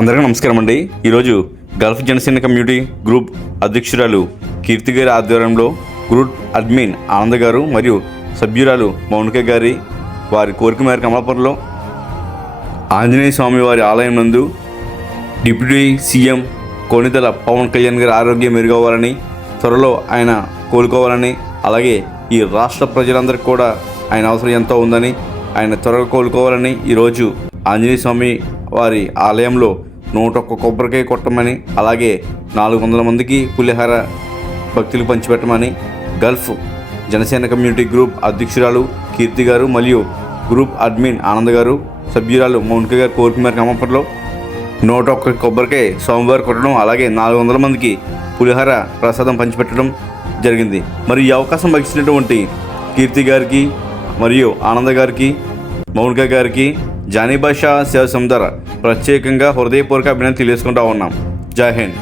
అందరికీ నమస్కారం అండి. ఈరోజు గల్ఫ్ జనసేన కమ్యూనిటీ గ్రూప్ అధ్యక్షురాలు కీర్తి గారి ఆధ్వర్యంలో గ్రూప్ అడ్మిన్ ఆనంద్ గారు మరియు సభ్యురాలు మౌనిక గారి వారి కోరిక మేరకు అమలాపురంలో ఆంజనేయ స్వామి వారి ఆలయం నందు డిప్యూటీ సీఎం కొణిదెల పవన్ కళ్యాణ్ గారి ఆరోగ్యం మెరుగవ్వాలని, త్వరలో ఆయన కోలుకోవాలని, అలాగే ఈ రాష్ట్ర ప్రజలందరికీ కూడా ఆయన అవసరం ఎంతో ఉందని, ఆయన త్వరగా కోలుకోవాలని ఈరోజు ఆంజనేయ స్వామి వారి ఆలయంలో 101 కొబ్బరికాయ కొట్టమని, అలాగే 400 మందికి పులిహార భక్తులు పంచిపెట్టమని గల్ఫ్ జనసేన కమ్యూనిటీ గ్రూప్ అధ్యక్షురాలు కీర్తి గారు మరియు గ్రూప్ అడ్మిన్ ఆనంద్ గారు, సభ్యురాలు మౌనిక గారు కోరిక మేరకు అమలాపురంలో 101 కొబ్బరికాయ స్వామివారు కొట్టడం, అలాగే 400 మందికి పులిహార ప్రసాదం పంచిపెట్టడం జరిగింది. మరి ఈ అవకాశం ఇచ్చినటువంటి కీర్తి గారికి మరియు ఆనంద్ గారికి, మౌనిక గారికి జానీ భాషా సేవ సముదార ప్రత్యేకంగా హృదయపూర్వక అభినందనలు తెలియజేసుకుంటూ ఉన్నాం. జై హింద్.